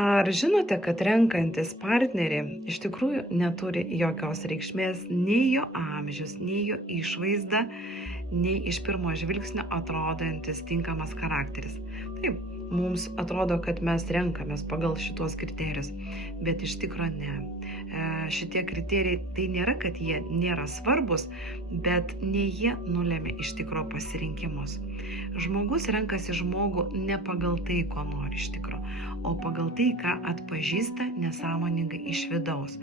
Ar žinote, kad renkantis partnerį iš tikrųjų neturi jokios reikšmės nei jo amžius, nei jo išvaizda, nei iš pirmo žvilgsnio atrodantis tinkamas charakteris? Taip, mums atrodo, kad mes renkamės pagal šitos kriterijus, bet iš tikrųjų ne. Šitie kriterijai tai nėra, kad jie nėra svarbus, bet ne jie nulėmė iš tikrųjų pasirinkimus. Žmogus renkasi žmogų ne pagal tai, ko nori iš tikrųjų, o pagal tai, ką atpažįsta nesąmoningai iš vidaus.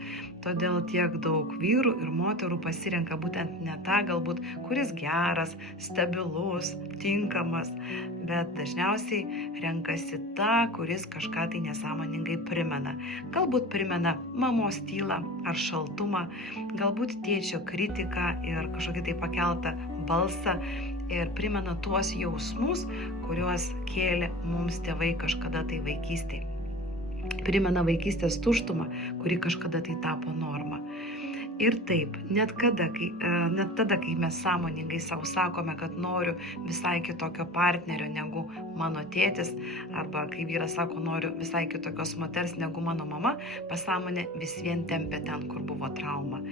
Todėl tiek daug vyrų ir moterų pasirenka būtent ne tą galbūt, kuris geras, stabilus, tinkamas, bet dažniausiai renkasi tą, kuris kažką tai nesąmoningai primena. Galbūt primena mamos tylą ar šaltumą, galbūt tėčio kritiką ir kažkokį tai pakeltą balsą ir primena tuos jausmus, kuriuos kėlė mums tėvai kažkada tai vaikystėje. Primena vaikystės tuštumą, kuri kažkada tai tapo norma. Ir taip, net tada, kai mes sąmoningai savo sakome, kad noriu visai kitokio partnerio negu mano tėtis, arba kai vyras sako, noriu visai kitokios moters negu mano mama, pasąmonė vis vien tempia ten, kur buvo trauma.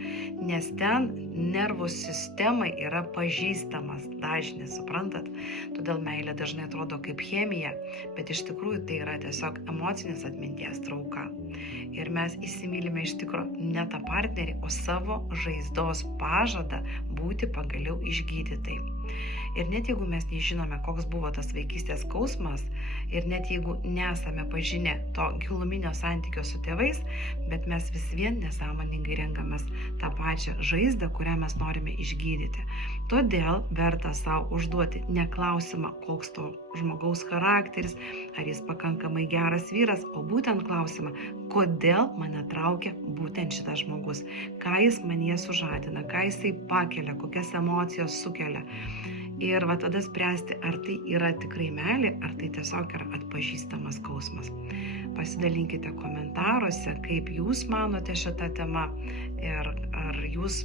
Nes ten nervų sistemai yra pažįstamas dažnis, suprantat? Todėl meilė dažnai atrodo kaip chemija, bet iš tikrųjų tai yra tiesiog emocinės atminties trauka. Ir mes įsimylime iš tikrųjų ne tą partnerį, o savo žaizdos pažadą būti pagaliau išgydytai. Ir net jeigu mes nežinome, koks buvo tas vaikystės skausmas, ir net jeigu nesame pažinę to giluminio santykio su tėvais, bet mes vis vien nesąmoningai renkamės tą pačią žaizdą, kurią mes norime išgydyti. Todėl verta savo užduoti ne klausimą, koks to žmogaus charakteris, ar jis pakankamai geras vyras, o būtent klausimą, kodėl mane traukia būtent šitas žmogus, ką jis manyje sužadina, ką jisai pakelia, kokias emocijos sukelia. Ir tada spręsti, ar tai yra tikrai meilė, ar tai tiesiog yra atpažįstamas skausmas. Pasidalinkite komentaruose, kaip jūs manote šitą temą ir ar jūs,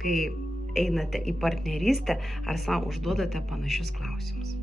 kai einate į partnerystę, ar savo užduodate panašius klausimus.